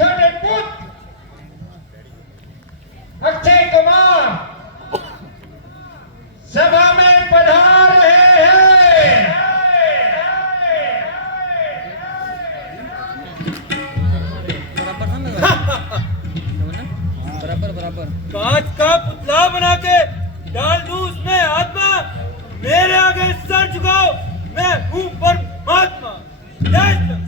छोटे पुत्र अक्षय कुमार सभा में पधार रहे हैं। बराबर कांच का पुतला बना के डाल दूं उसमें आत्मा, मेरे आगे सर झुकाओ, मैं हूं परमात्मा। जय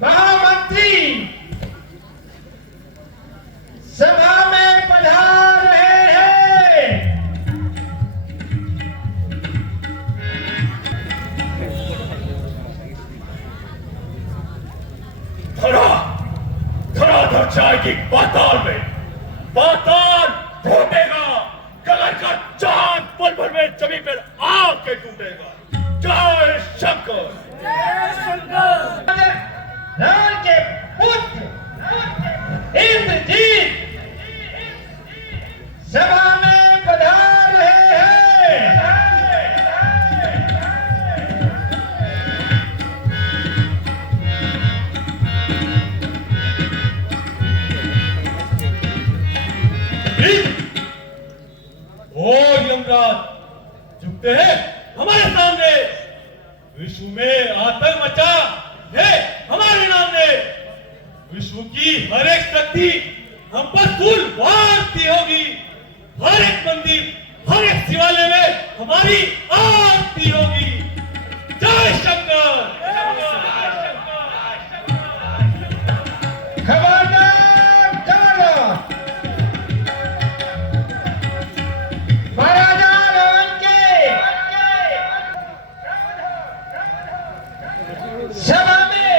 महामंत्री सभा में पधार रहे हैं। धराधर जाएगी पाताल में, पाताल फूटेगा, गगन का चांद पल भर में जमीन पर आके टूटेगा। जय शंकर। राम के पुत्र इंद्रजीत सभा में पधार रहे हैं। ओ यमराज, झुकते हैं हमारे सामने। विश्व में आतंक मचा है हमारे नाम ने। विश्व की हर एक शक्ति हम पर फूलवारती होगी। हर एक मंदिर, हर एक शिवालय में हमारी आरती होगी। जय शंकर। खबरदार खबरदार, महाराजा रावण के सभा में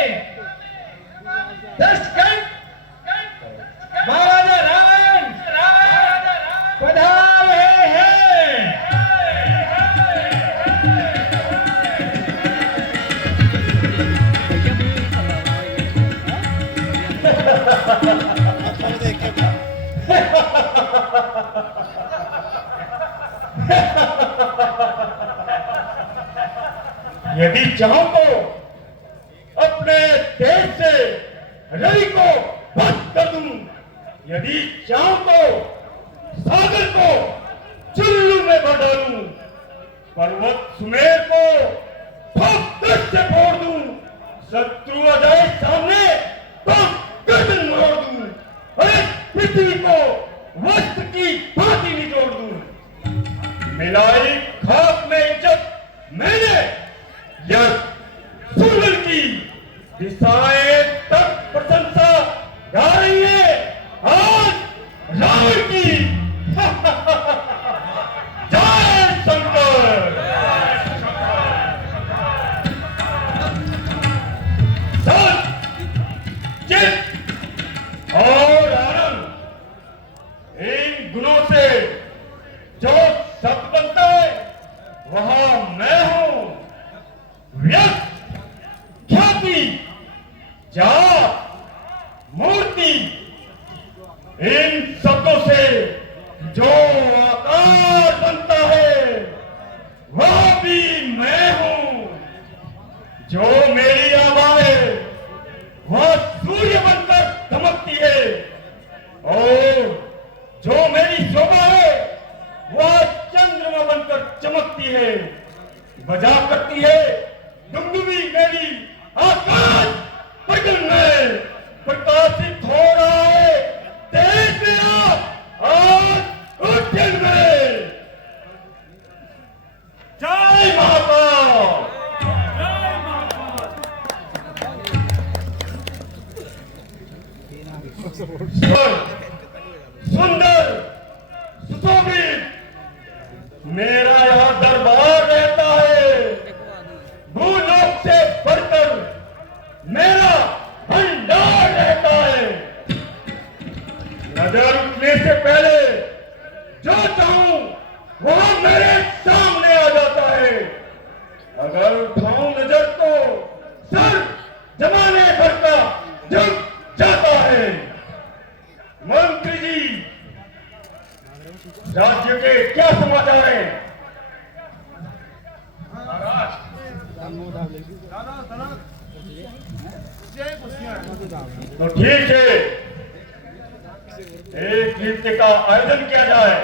दस्तखत महाराजा रावण पधार रहे हैं। यदि चाहो तो अपने देश से रवि को बंद कर दूं। यदि चाहो तो सागर को चुल्लू में भर डालूं। पर्वत सुमेर को ठोक से फोड़ दूं। शत्रु अजय सामने तो गर्दन मोड़ दूं। अरे पृथ्वी को वस्त्र की भांति निचोड़ दूं। मिलाई खाक में इज्जत मैंने यश सुरल की, दिशाएं तक प्रशंसा गा रही है आज रावण की। जय शंकर। सच, चित और आनंद, इन गुणों से जो शब्द बनता है वहां मैं हूं। व्यक्त, ख्याति, जात, मूर्ति, इन शब्दों से जो आकार बनता है वह भी मैं हूं। जो मेरी आवाज है वह सूर्य बनकर धमकती है, और जो मेरी शोभा है वह चंद्रमा बनकर चमकती है। बजा करती है डुमडुमी मेरी आकाश पटल में प्रकाशित हो रहा है देश में आज उज्जैन में। जय महाकाल। सुंदर सुशोभित मेरा यहाँ दरबार रहता है। भूलोक से बढ़कर मेरा भंडार रहता है। नजर उठने से पहले जो चाहूं वह मेरे सामने आ जाता है। अगर उठाऊं नजर तो सर जमाने भर का झुक जाता है। मंत्री जी, राज्य के क्या समाचार हैं? महाराज, तो ठीक है, एक नृत्य का आयोजन किया जाए।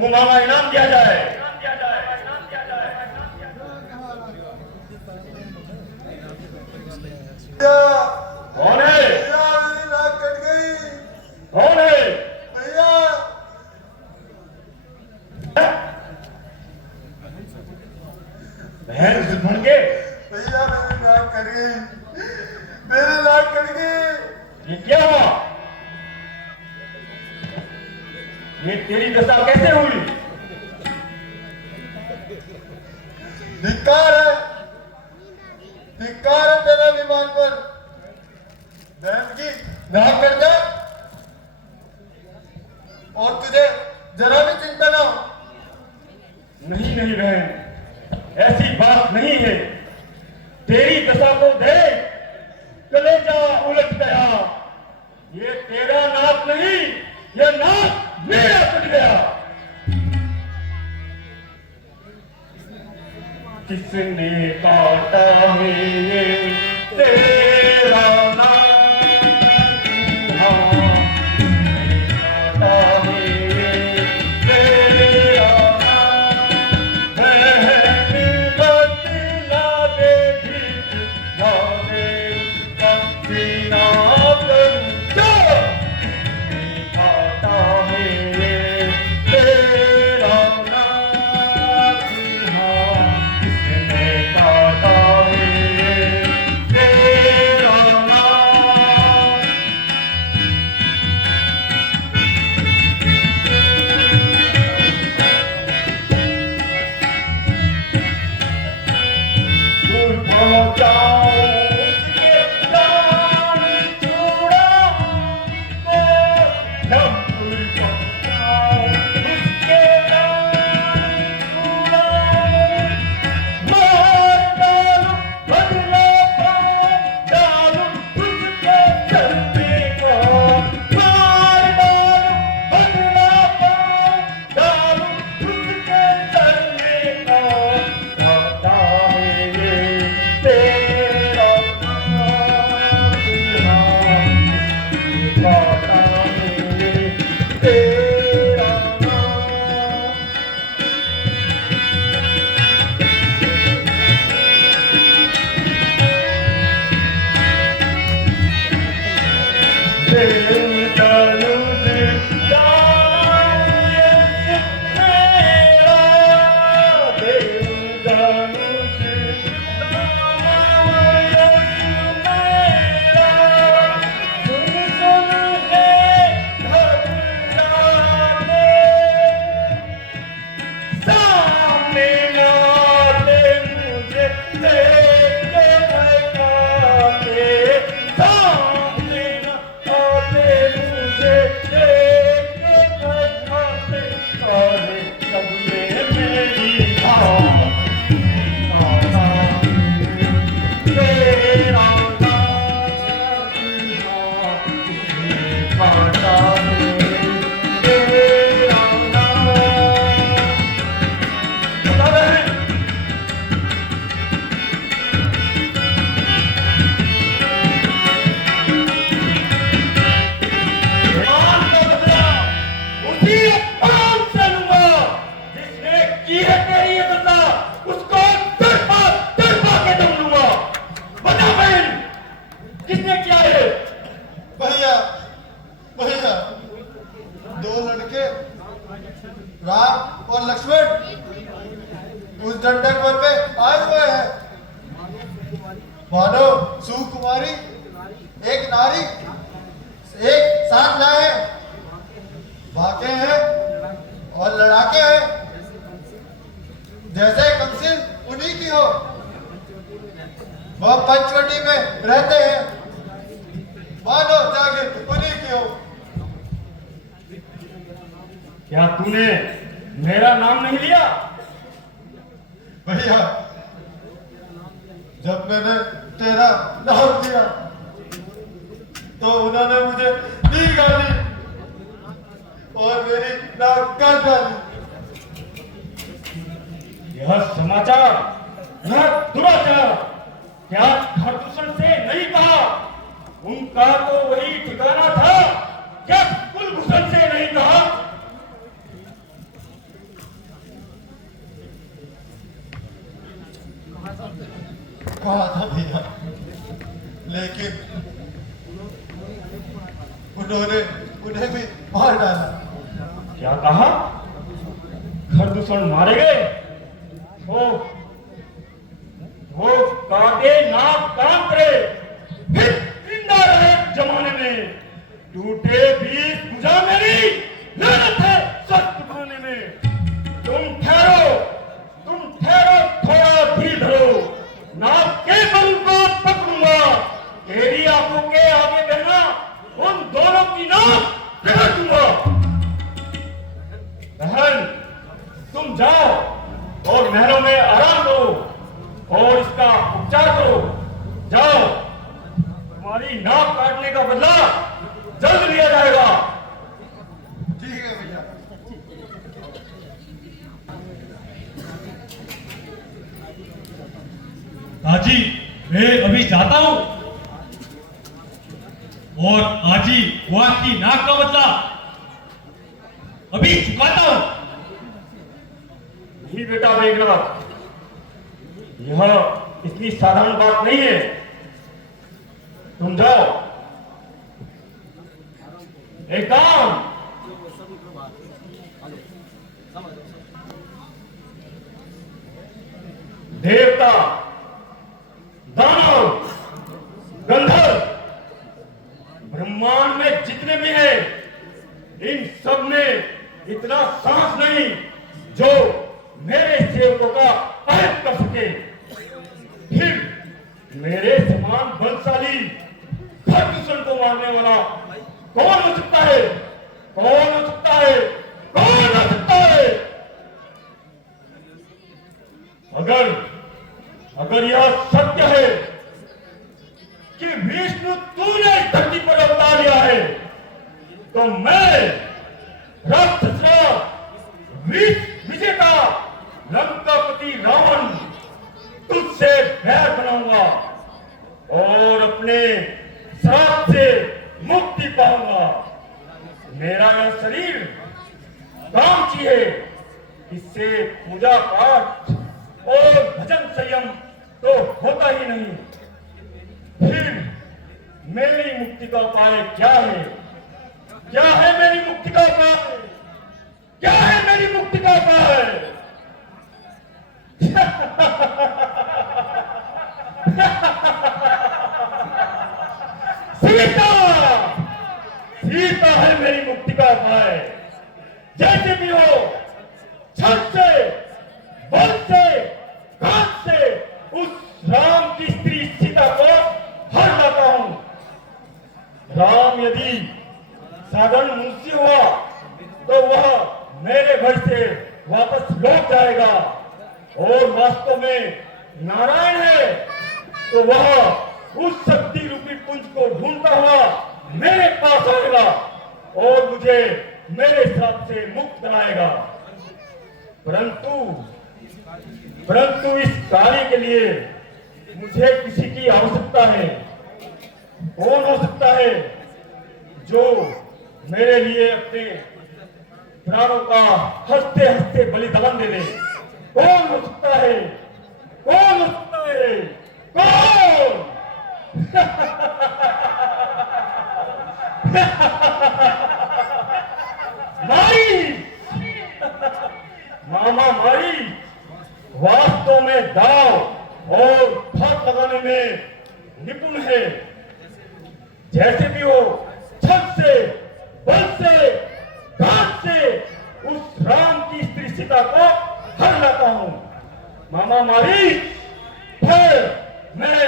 मुंगामा इनाम दिया जाए। कौन है? नाक कट गई। कौन है? भैया बहन दुल्हन के भैया मेरी नाक कट गई, मेरी नाक कट गई। ये क्या हुआ? ये तेरी दशा कैसे हुई? धिक्कार है, धिक्कार है तेरे विमान पर। बहन की नाक कट जाए और तुझे जरा भी चिंता ना हो। नहीं नहीं बहन, ऐसी बात नहीं है। तेरी दशा को देख कलेजा उलट गया। ये तेरा नाक नहीं, ये नाक मेरा कट गया। किसने काटा है ये तेरा नाक? हाँ, किसने काटा है ये तेरा नाक? बहन बतला दे दिखला दे उसका सीना करूँ काटा है ये तेरा नाक? हाँ, किसने काटा है ये वह पंचवटी में रहते हैं। मानो जागीर उन्हीं की हो। क्या तूने मेरा नाम नहीं लिया? भैया, जब मैंने तेरा नाम लिया तो उन्होंने मुझे दी गाली और मेरी नाक काट डाली। यह समाचार, यह दुराचार क्या खरदूषण से नहीं कहा? उनका तो वही ठिकाना था, क्या कुलभूषण से नहीं कहा? कहा था भैया, लेकिन उन्होंने उन्हें भी मार डाला। क्या कहा? खरदूषण मारे गए? वो काटे नाक कान करे, फिर जिंदा रहे जमाने में। टूटे बीच बुझा मेरी लानत है सख्त बनाने में। तुम ठहरो थोड़ा धीर धरो। नाक के बल को पकड़ूंगा, तेरी आंखों के आगे बहना उन दोनों की नाक काट दूंगा। बहन, तुम जाओ और महलों में आराम करो और इसका उपचार करो। जाओ, तुम्हारी नाक काटने का बदला जल्द लिया जाएगा। ठीक है भैया। हाजी, मैं अभी जाता हूं और हाजी वहां की नाक का बदला अभी चुकाता हूं। नहीं बेटा मेघनाथ, यह इतनी साधारण बात नहीं है। तुम जाओ, एक काम, देवता, दानव, गंधर्व, ब्रह्मांड में जितने भी हैं, इन सब में इतना साहस नहीं जो मेरे सेवकों का अहित कर सके। फिर मेरे समान बलशाली खरदूषण को मारने वाला कौन हो सकता है? कौन हो सकता है? कौन हो सकता है? अगर यह सत्य है कि विष्णु तूने इस धरती पर अवतार लिया है, तो मैं राक्षस विजेता लंकापति रावण तुझसे बैर बनाऊंगा और अपने श्राप से मुक्ति पाऊंगा। मेरा यह शरीर कामची है, इससे पूजा पाठ और भजन संयम तो होता ही नहीं। फिर मेरी मुक्ति का उपाय क्या है? क्या है मेरी मुक्ति का उपाय? क्या है मेरी मुक्ति का उपाय? सीता है मेरी मुक्ति का उपाय। जैसे भी हो, छत से, बल से, घात से उस राम की स्त्री सीता को हर लाता हूं। राम यदि साधारण मनुष्य हुआ तो वह मेरे घर से वापस लौट जाएगा, और वास्तव में नारायण है तो वह उस शक्ति रूपी पुंज को ढूंढता हुआ मेरे पास आएगा और मुझे मेरे श्राप से मुक्त कराएगा। परंतु इस कार्य के लिए मुझे किसी की आवश्यकता है। कौन हो सकता है जो मेरे लिए अपने प्राणों का हंसते हंसते बलिदान दे दे? कौन हो सकता है? कौन हो सकता है? कौन? मारी, मामा मारी वास्तव में दाव और फांक लगाने में निपुण है। जैसे भी हो, छत से, बल से, घात से उस राम की स्त्री सीता को हर लाता हूं। मामा मारी, फिर मैं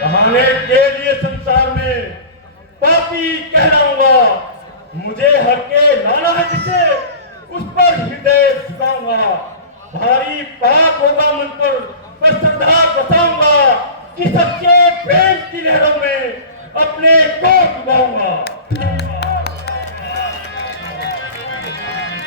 बहाने के लिए संसार में पापी कहलाऊंगा। मुझे हके लाना है जिसे उस पर हृदय झुकाऊंगा। भारी पाप होगा मन पर श्रद्धा बसाऊंगा कि सच्चे प्रेम की लहरों में अपने को डुबाऊंगा।